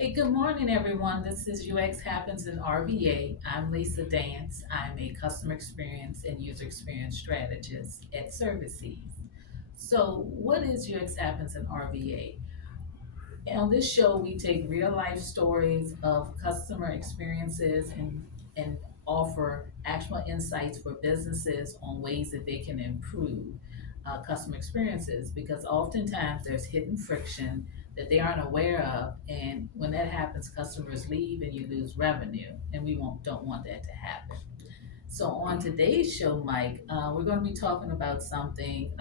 Hey, good morning, everyone. This is UX Happens in RBA. I'm Lisa Dance. I'm a customer experience and user experience strategist at ServiceEase. So, what is UX Happens in RBA? On this show, we take real life stories of customer experiences and offer actual insights for businesses on ways that they can improve customer experiences because oftentimes there's hidden friction that they aren't aware of. And when that happens, customers leave and you lose revenue. And don't want that to happen. So on today's show, Mike, we're going to be talking about something.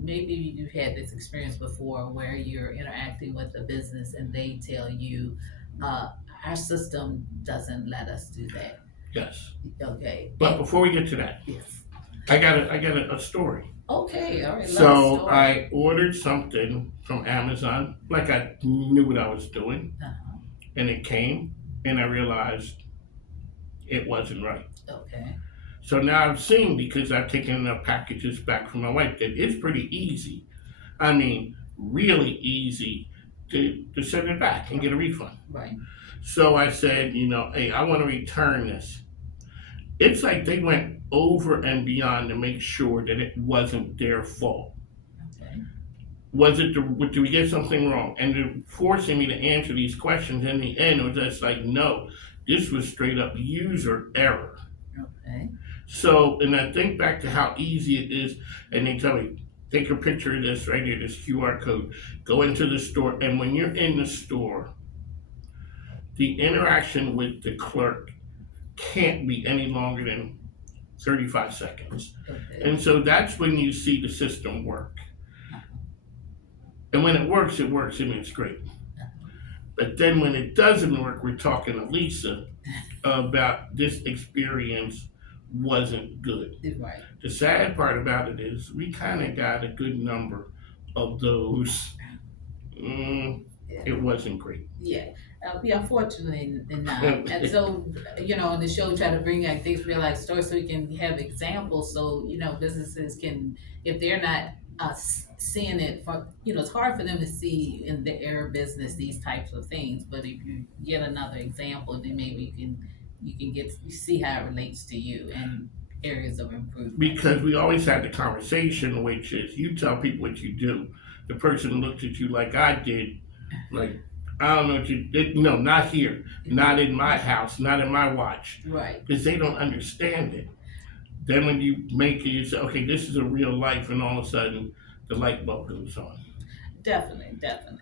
Maybe you've had this experience before, where you're interacting with a business and they tell you, uh, "Our system doesn't let us do that." Yes. Okay. But before we get to that, Yes. I got a story. Okay. All right. Love a So story. I ordered something from Amazon, like I knew what I was doing, Uh-huh. and it came, and I realized it wasn't right. Okay. So now I'm seeing, because I've taken enough packages back from my wife, that it's pretty easy. I mean, really easy to send it back and get a refund. Right. So I said, hey, I want to return this. It's like they went over and beyond to make sure that it wasn't their fault. Okay. Did we get something wrong? And they're forcing me to answer these questions. In the end, it was just like, no, this was straight up user error. Okay. So, and I think back to how easy it is, and they tell me, take a picture of this right here, this QR code, go into the store, and when you're in the store, the interaction with the clerk can't be any longer than 35 seconds. Okay. And so that's when you see the system work. And when it works, and it's great. But then when it doesn't work, we're talking to Lisa about this experience wasn't good. Right. The sad part about it is we kind of got a good number of those. Yeah. It wasn't great. Yeah. Yeah, unfortunately, not. And so, on the show, try to bring like these real life stories so we can have examples. So, businesses can, if they're not seeing it from, it's hard for them to see in their business these types of things. But if you get another example, then maybe you see how it relates to you and areas of improvement. Because we always had the conversation, which is you tell people what you do. The person looks at you like I did, like, I don't know what you did. No, not here, not in my house, not in my watch, Right. because they don't understand it. Then when you make it, you say, okay, this is a real life, and all of a sudden the light bulb goes on. Definitely, definitely.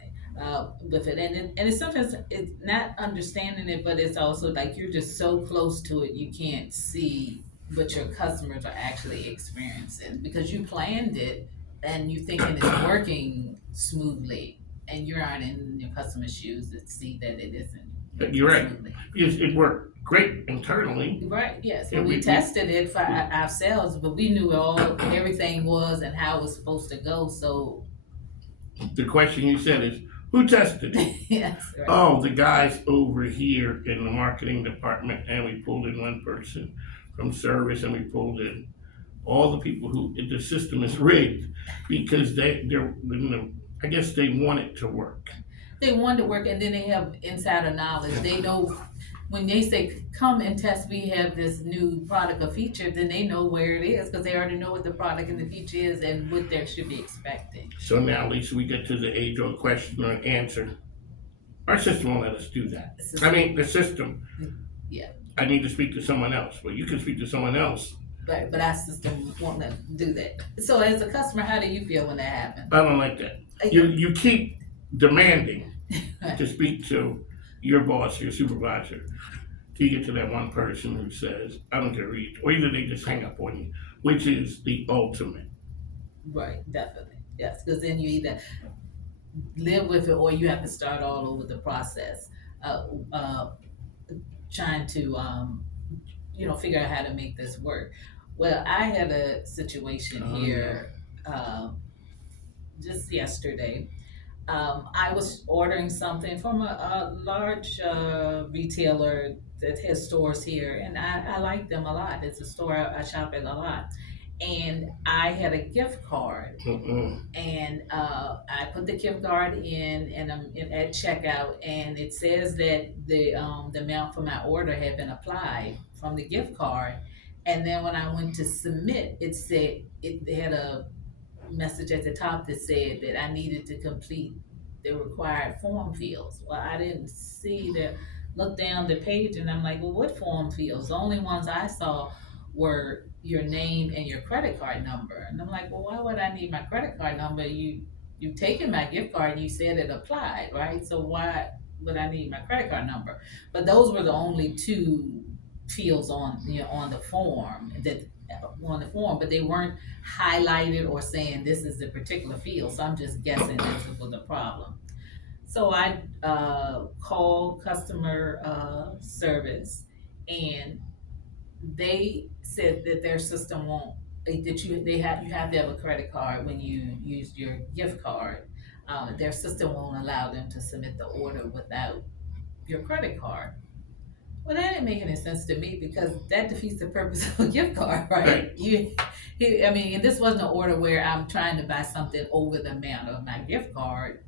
With it, and it's sometimes it's not understanding it, but it's also like you're just so close to it, you can't see what your customers are actually experiencing because you planned it and you thinking it's working smoothly, and you aren't in your customer's shoes to see that it isn't But you're working right, smoothly. because it worked great internally. Right, yes. Yeah, Well, we tested it for ourselves, but we knew everything was and how it was supposed to go. So, the question you said is, who tested it? yes, right. Oh, the guys over here in the marketing department, and we pulled in one person from service, and we pulled in all the people who the system is rigged because they're I guess they want it to work. They want to work, and then they have insider knowledge. They know when they say, "Come and test," we have this new product or feature, then they know where it is because they already know what the product and the feature is and what they should be expecting. So now, Lisa, we get to the age-old question or answer. Our system won't let us do that. It's I just, mean, the system. yeah, I need to speak to someone else, but you can speak to someone else. but our system won't let do that. So, as a customer, how do you feel when that happens? I don't like that. You keep demanding to speak to your boss, your supervisor, till you get to that one person who says, I don't get reached, or either they just hang up on you, which is the ultimate. Right, definitely. Yes, because then you either live with it or you have to start all over the process. Uh, uh, Trying to figure out how to make this work. Well, I had a situation Oh no. here just yesterday. I was ordering something from a large retailer that has stores here, and I like them a lot. It's a store I shop at a lot. and I had a gift card, Mm-mm. and I put the gift card in, and I'm at checkout, and it says that the amount for my order had been applied from the gift card, and then when I went to submit, it said it had a message at the top that said that I needed to complete the required form fields. Well, I didn't see the look down the page, and I'm like, well, what form fields? The only ones I saw were your name and your credit card number. And I'm like, well, why would I need my credit card number? You've taken my gift card and you said it applied, right? So why would I need my credit card number? But those were the only two fields on the form but they weren't highlighted or saying this is the particular field. So I'm just guessing this was the problem. So I called customer service, and they said that their system won't that you have to have a credit card when you use your gift card. Their system won't allow them to submit the order without your credit card. Well, that didn't make any sense to me because that defeats the purpose of a gift card, right? Right. I mean, and this wasn't an order where I'm trying to buy something over the amount of my gift card.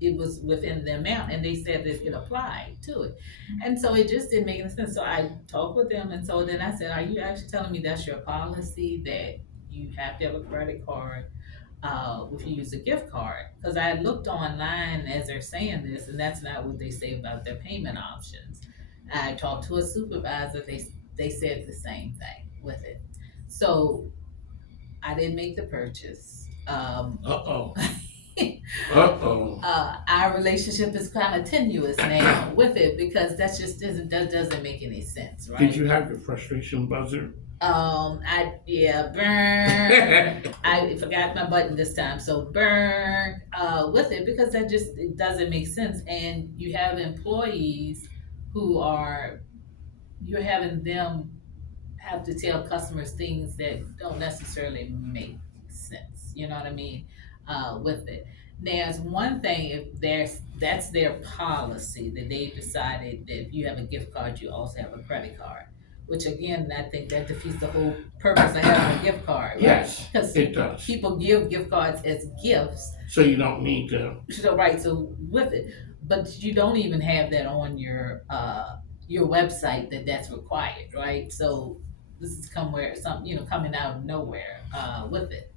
It was within the amount, and they said that it applied to it, and so it just didn't make any sense. So I talked with them, and so then I said, "Are you actually telling me that's your policy that you have to have a credit card if you use a gift card?" Because I looked online as they're saying this, and that's not what they say about their payment options. I talked to a supervisor, they said the same thing with it. So I didn't make the purchase. Uh-oh. Uh-oh. Our relationship is kind of tenuous now with it because that doesn't make any sense, right? Did you have the frustration buzzer? Burn. I forgot my button this time, so burn with it because it doesn't make sense. And you have employees who are you're having them have to tell customers things that don't necessarily make sense. You know what I mean? With it. Now, it's one thing if that's their policy that they've decided that if you have a gift card, you also have a credit card. Which again, I think that defeats the whole purpose of having a gift card, right? Yes, Because it does. people give gift cards as gifts, So you don't need to. so right, so with it, but you don't even have that on your website that's required, right? So this is coming out of nowhere with it.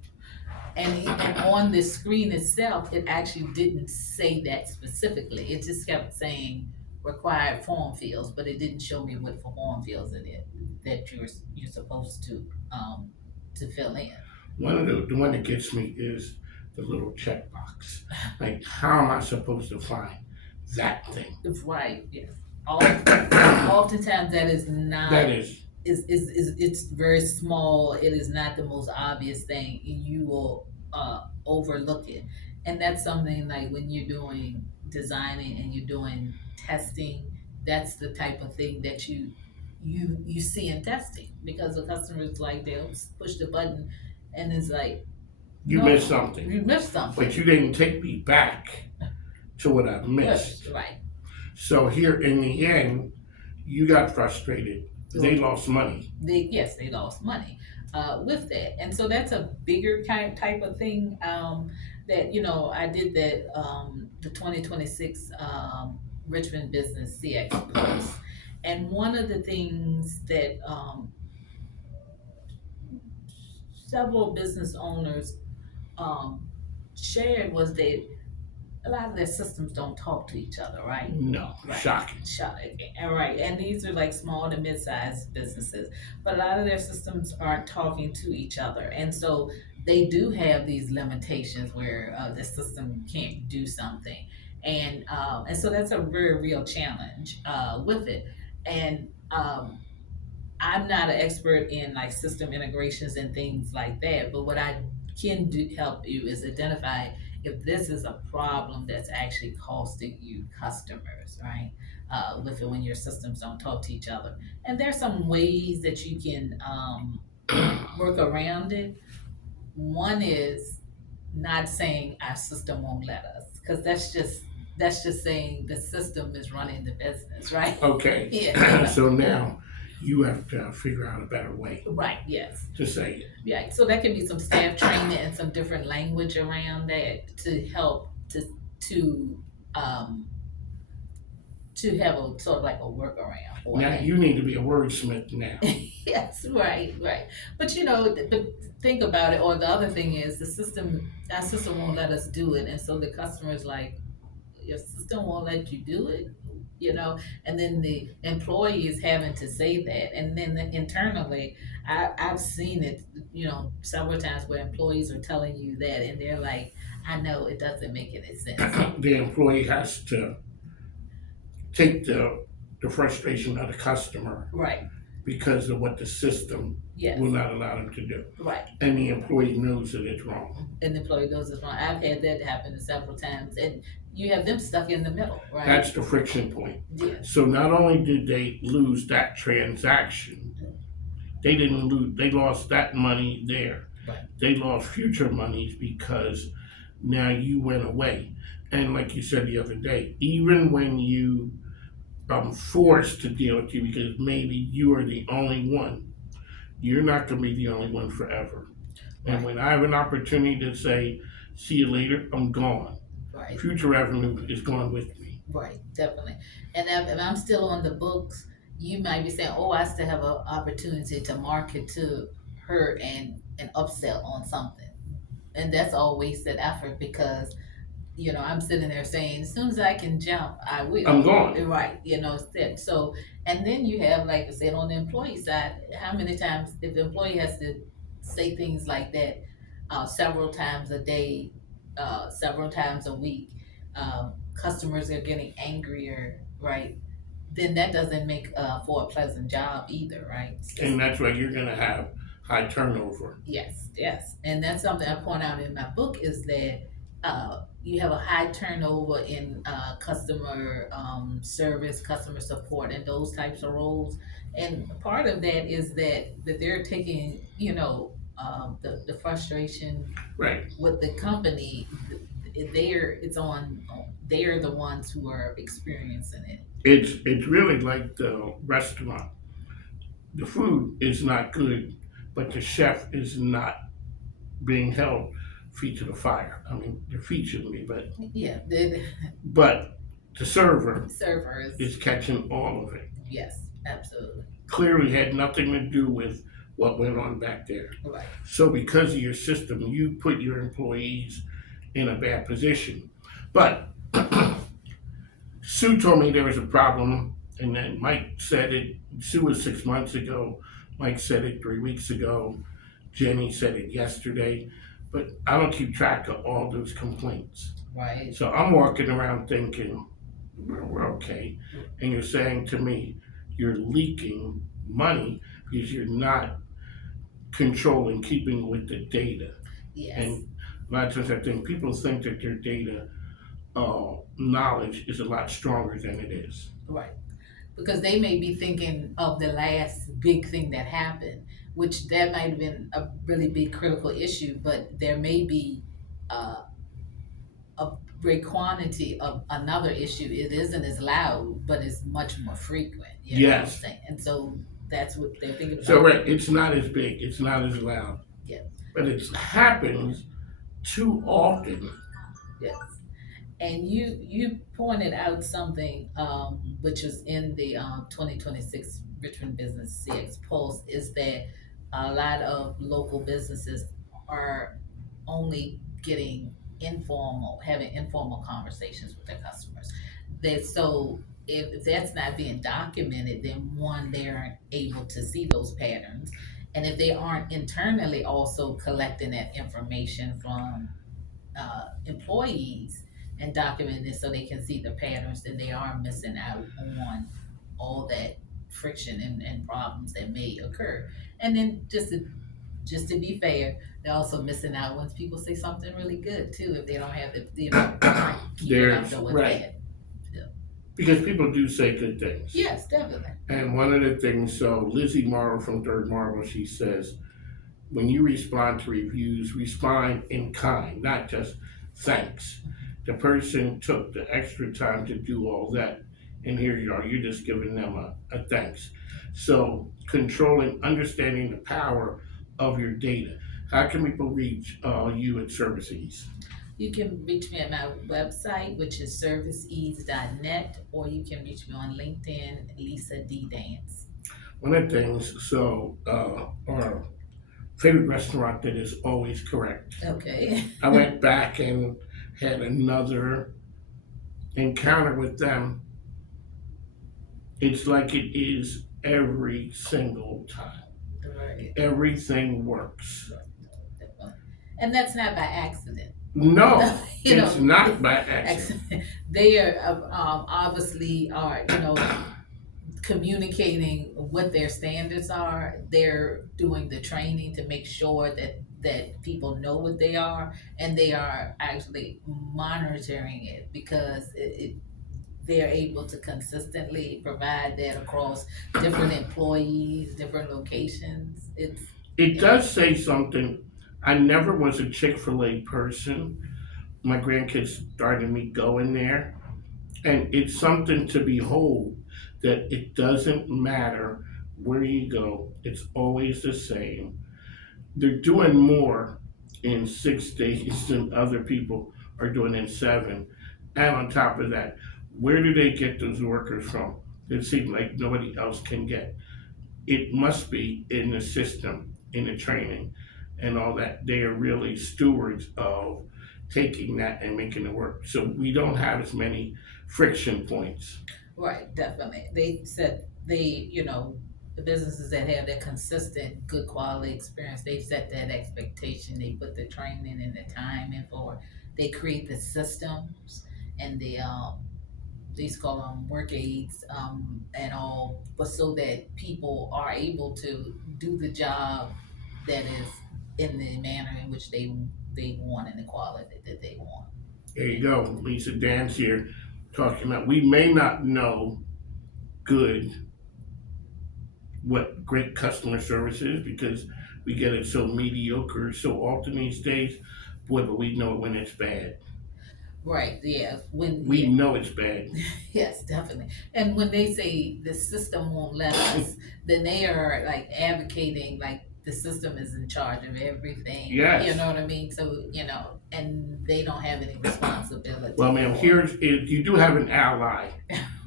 And on the screen itself, it actually didn't say that specifically. It just kept saying required form fields, but it didn't show me what form fields it is that you're supposed to fill in. The one that gets me is the little checkbox. Like, how am I supposed to find that thing? Right, yes. Oftentimes that is not That is. it's very small. It is not the most obvious thing, and you will overlook it. And that's something like when you're doing designing and you're doing testing, that's the type of thing that you see in testing because the customers like they'll push the button and it's like You no, missed something. you missed something. But you didn't take me back to what I missed. Right. So here in the end, you got frustrated. They lost money. They lost money with that, and so that's a bigger type of thing that I did that the 2026 Richmond Business CX course, and one of the things that several business owners um, shared was that a lot of their systems don't talk to each other, right? No, Right. shocking. And right, and these are like small to mid-sized businesses, but a lot of their systems aren't talking to each other, and so they do have these limitations where the system can't do something, and so that's a very real challenge with it, and I'm not an expert in like system integrations and things like that, but what I can do help you is identify if this is a problem that's actually costing you customers, right? With it when your systems don't talk to each other. And there's some ways that you can work around it. One is not saying our system won't let us, because that's just saying the system is running the business, right? Okay. Yeah. So now you have to figure out a better way Right, yes. to say it. Yeah, so that could be some staff training and some different language around that to help to um to have a sort of like a workaround for Now that. you need to be a wordsmith now. Yes, right, right. But you know, but think about it. Or the other thing is our system won't let us do it, and so the customer's like, your system won't let you do it, you know. And then the employee is having to say that, and then internally, I've seen it, you know, several times where employees are telling you that, and they're like, I know it doesn't make any sense. The employee has to take the frustration of the customer Right. because of what the system Yes. will not allow them to do. Right. And the employee knows that it's wrong. And the employee knows it's wrong. I've had that happen several times, and you have them stuck in the middle, right? That's the friction point. Yes. So not only did they lose that transaction, they didn't lose, they lost that money there. Right. They lost future monies because now you went away. And like you said the other day, even when you forced to deal with you because maybe you are the only one, you're not going to be the only one forever. And Right. when I have an opportunity to say, see you later, I'm gone. Right. Future revenue is gone with me. Right, definitely. And if I'm still on the books, you might be saying, "Oh, I still have an opportunity to market to her and upsell on something," and that's all wasted effort because you know I'm sitting there saying, "As soon as I can jump, I will." I'm gone. Right, you know, so and then you have, like I said, on the employee side, how many times if the employee has to say things like that several times a day, several times a week, customers are getting angrier, right? Then that doesn't make for a pleasant job either, right? And that's why you're going to have high turnover. Yes, yes, and that's something I point out in my book is that you have a high turnover in customer service, customer support, and those types of roles. And part of that is that they're taking, you know, the frustration Right. with the company. They're the ones who are experiencing it. It's really like the restaurant. The food is not good, but the chef is not being held feet to the fire. I mean, their feet shouldn't be, Yeah, the but the server servers. is catching all of it. Yes, absolutely. Clearly had nothing to do with what went on back there. Right. So because of your system, you put your employees in a bad position. But Sue told me there was a problem, and then Mike said it. Sue was 6 months ago. Mike said it 3 weeks ago. Jenny said it yesterday. But I don't keep track of all those complaints. Right. So I'm walking around thinking, we're okay. And you're saying to me, you're leaking money because you're not controlling, keeping with the data. Yes. And a lot of times I think people think that their data knowledge is a lot stronger than it is. Right. Because they may be thinking of the last big thing that happened, which that might have been a really big critical issue, but there may be a great quantity of another issue. It isn't as loud, but it's much more frequent. You know what I'm Yes. saying? And so that's what they're thinking about. So right, it's not as big, it's not as loud. Yeah. But it happens too often. Yes. And you pointed out something which was in the 2026 Richmond Business CX Pulse is that a lot of local businesses are only getting having informal conversations with their customers. That so if that's not being documented, then one, they aren't able to see those patterns. And if they aren't internally also collecting that information from employees and documenting it so they can see the patterns, then they are missing out on all that friction and problems that may occur. And then just to be fair, they're also missing out when people say something really good too, if they don't have the keeping up There's with right. that. Because people do say good things. Yes, definitely. And one of the things, so Lizzie Morrow from Third Marble, she says, when you respond to reviews, respond in kind, not just thanks. The person took the extra time to do all that, and here you are, you're just giving them a thanks. So controlling, understanding the power of your data. How can people reach you at Services? You can reach me at my website, which is serviceease.net, or you can reach me on LinkedIn, Lisa D. Dance. One of the things, our favorite restaurant that is always correct. Okay. I went back and had another encounter with them. It's like it is every single time. Right. Everything works. And that's not by accident. No, You it's know, not by accident. they are obviously are communicating what their standards are. They're doing the training to make sure that people know what they are, and they are actually monitoring it because they're able to consistently provide that across different employees, different locations. It does say something. I never was a Chick-fil-A person. My grandkids started me going there. And it's something to behold that it doesn't matter where you go, it's always the same. They're doing more in 6 days than other people are doing in seven. And on top of that, where do they get those workers from? It seems like nobody else can get. It must be in the system, in the training, and all that. They are really stewards of taking that and making it work. So we don't have as many friction points. Right, definitely. They said the businesses that have that consistent good quality experience, they've set that expectation. They put the training and the time in for it. They create the systems and the these call them work aids and all, but so that people are able to do the job that is in the manner in which they want and the quality that they want. There you go. Lisa Dance here talking about we may not know good what great customer service is because we get it so mediocre so often these days. Boy, but we know it when it's bad. Right, yeah. When We yeah, know it's bad. yes, definitely. And when they say the system won't let us, then they are like advocating like the system is in charge of everything. You Yes. know what I mean? So, and they don't have any responsibility Well, ma'am, for here's it. You do have an ally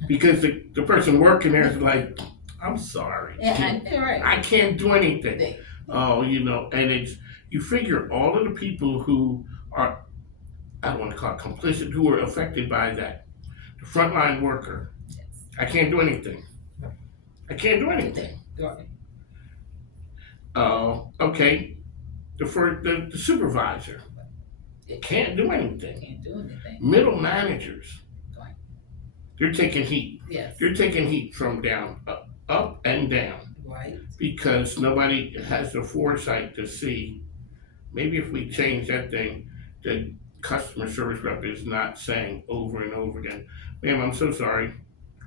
because the person working there is like, I'm sorry. you're right. I can't do anything. They, Oh, and it's you figure all of the people who are I don't want to call it complicit who are affected by that. The frontline worker, yes. I can't do anything. I can't do anything. Right. Okay. The supervisor It can't do anything. can't do anything. Middle managers, Right. they're taking heat. Yes. They're taking heat from down, up and down Right. because nobody has the foresight to see maybe if we change that thing, the customer service rep is not saying over and over again, ma'am, I'm so sorry,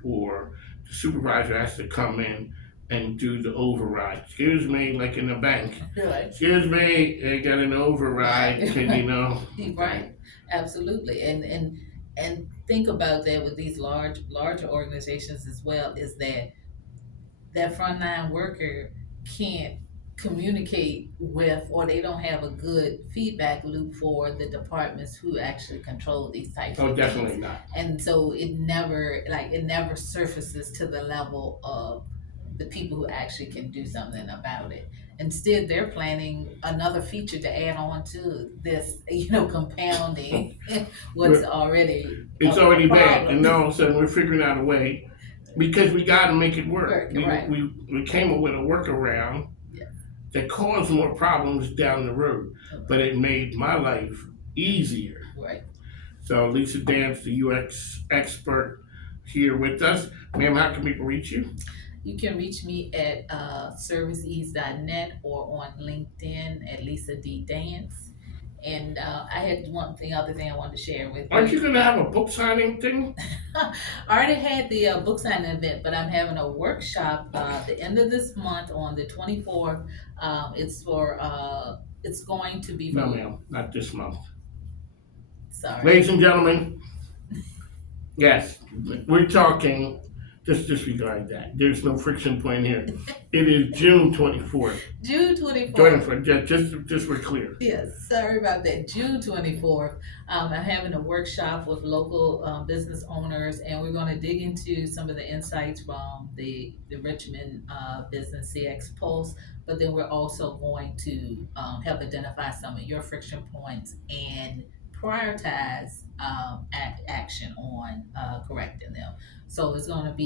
or the supervisor has to come in and do the override. Excuse me, like in the bank. Right. Excuse me, they got an override. Can you know? Right. Absolutely. And think about that with these larger organizations as well, is that frontline worker can't communicate with, or they don't have a good feedback loop for the departments who actually control these types Oh, of definitely things. not. And so it never surfaces to the level of the people who actually can do something about it. Instead, they're planning another feature to add on to this, compounding what's already It's a already bad, problem. and now all of a sudden we're figuring out a way because we got to make it work. Work, right. We came up with a workaround Yeah. that caused more problems down the road, but it made my life easier. Right. So Lisa Dance, the UX expert, here with us. Ma'am, how can people reach you? You can reach me at serviceease.net or on LinkedIn at Lisa D. Dance. And I had other thing I wanted to share with Aren't you you. gonna have a book signing thing? I already had the book signing event, but I'm having a workshop the end of this month on the 24th. It's going to be No, from, ma'am, not this month. sorry. Ladies and gentlemen, Yes, we're talking, just disregard that. There's no friction point here. It is June 24th. June 24th. 24th, yeah, just we're clear. Yes, sorry about that. June 24th, I'm having a workshop with local business owners, and we're going to dig into some of the insights from the Richmond Business CX Pulse. But then we're also going to help identify some of your friction points and prioritize action on correcting them. So it's going to be